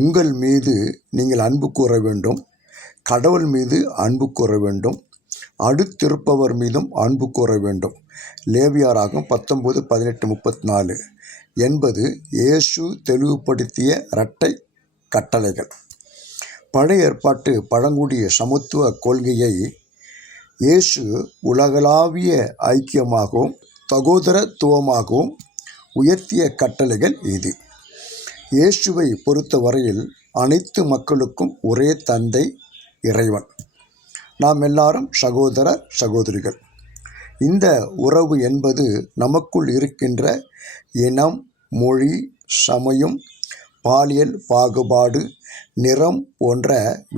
உங்கள் மீது நீங்கள் அன்பு கூற வேண்டும், கடவுள் மீது அன்பு கூற வேண்டும், அடுத்திருப்பவர் மீதும் அன்பு கூற வேண்டும். லேவியராகமம் 19:18-34 என்பது இயேசு தெளிவுபடுத்திய இரட்டை கட்டளைகள். பழைய ஏற்பாட்டு பழங்குடிய சமத்துவ கொள்கையை இயேசு உலகளாவிய ஐக்கியமாகவும் சகோதரத்துவமாகவும் உயர்த்திய கட்டளைகள் இது. இயேசுவை பொறுத்தவரையில் அனைத்து மக்களுக்கும் ஒரே தந்தை இறைவன். நாம் எல்லாரும் சகோதர சகோதரிகள். இந்த உறவு என்பது நமக்குள் இருக்கின்ற இனம், மொழி, சமயம், பாலியல் பாகுபாடு, நிறம் போன்ற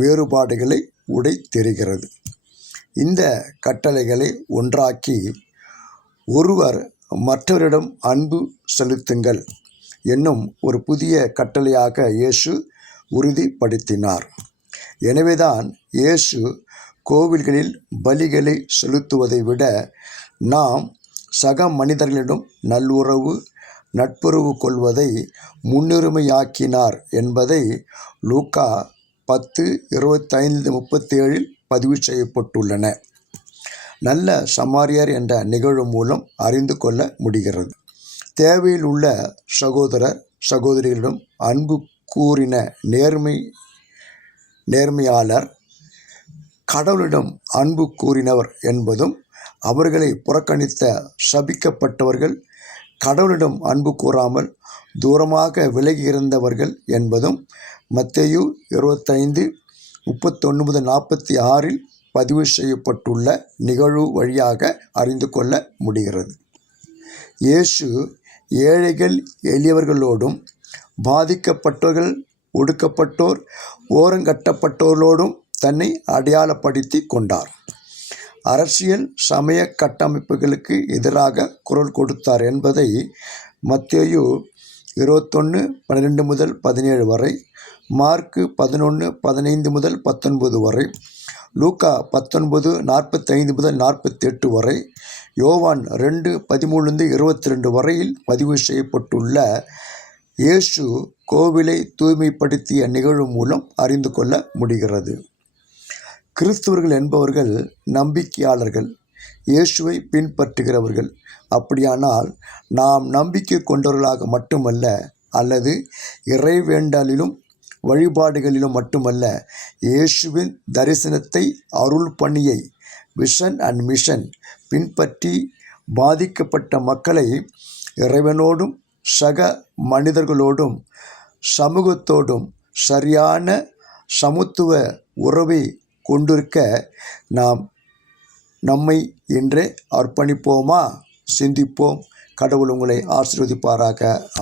வேறுபாடுகளை உடைத்தெறிகிறது. இந்த கட்டளைகளை ஒன்றாக்கி ஒருவர் மற்றவரிடம் அன்பு செலுத்துங்கள் என்னும் ஒரு புதிய கட்டளையாக இயேசு உறுதிப்படுத்தினார். எனவேதான் இயேசு கோவில்களில் பலிகளை செலுத்துவதை விட நாம் சக மனிதர்களிடம் நல்லுறவு, நட்புறவு கொள்வதை முன்னுரிமையாக்கினார் என்பதை லூக்கா 10:25-37 பதிவு செய்யப்பட்டுள்ளன. நல்ல சமாரியர் என்ற நிகழ்வு மூலம் அறிந்து கொள்ள முடிகிறது. தேவையில் உள்ள சகோதரர் சகோதரிகளிடம் அன்பு கூறின நேர்மையாளர் கடவுளிடம் அன்பு கூறினவர் என்பதும், அவர்களை புறக்கணித்த சபிக்கப்பட்டவர்கள் கடவுளிடம் அன்பு கூறாமல் தூரமாக விலகி இருந்தவர்கள் என்பதும் மத்தேயு 25:39-46 பதிவு செய்யப்பட்டுள்ள நிகழ்வு வழியாக அறிந்து கொள்ள முடிகிறது. இயேசு ஏழைகள் எளியவர்களோடும், பாதிக்கப்பட்டவர்கள், ஒடுக்கப்பட்டோர், ஓரங்கட்டப்பட்டோர்களோடும் தன்னை அடையாளப்படுத்தி கொண்டார். அரசியல் சமய கட்டமைப்புகளுக்கு எதிராக குரல் கொடுத்தார் என்பதை மத்தேயு 21:12-17 வரை, மார்க்கு 11:15-19 வரை, லூக்கா 19:45-48 வரை, யோவான் 2:13-22 வரையில் பதிவு செய்யப்பட்டுள்ள இயேசு கோவிலை தூய்மைப்படுத்திய நிகழ்வு மூலம் அறிந்து கொள்ள முடிகிறது. கிறிஸ்தவர்கள் என்பவர்கள் நம்பிக்கையாளர்கள், இயேசுவை பின்பற்றுகிறவர்கள். அப்படியானால் நாம் நம்பிக்கை கொண்டவர்களாக மட்டுமல்ல, அல்லது இறைவேண்டலிலும் வழிபாடுகளிலும் மட்டுமல்ல, இயேசுவின் தரிசனத்தை, அருள் பணியை, விஷன் அண்ட் மிஷன் பின்பற்றி பாதிக்கப்பட்ட மக்களை இறைவனோடும் சக மனிதர்களோடும் சமூகத்தோடும் சரியான சமத்துவ உறவை கொண்டிருக்க நாம் நம்மை இன்றே அர்ப்பணிப்போமா? சிந்திப்போம். கடவுள் உங்களை ஆசீர்வதிப்பாராக.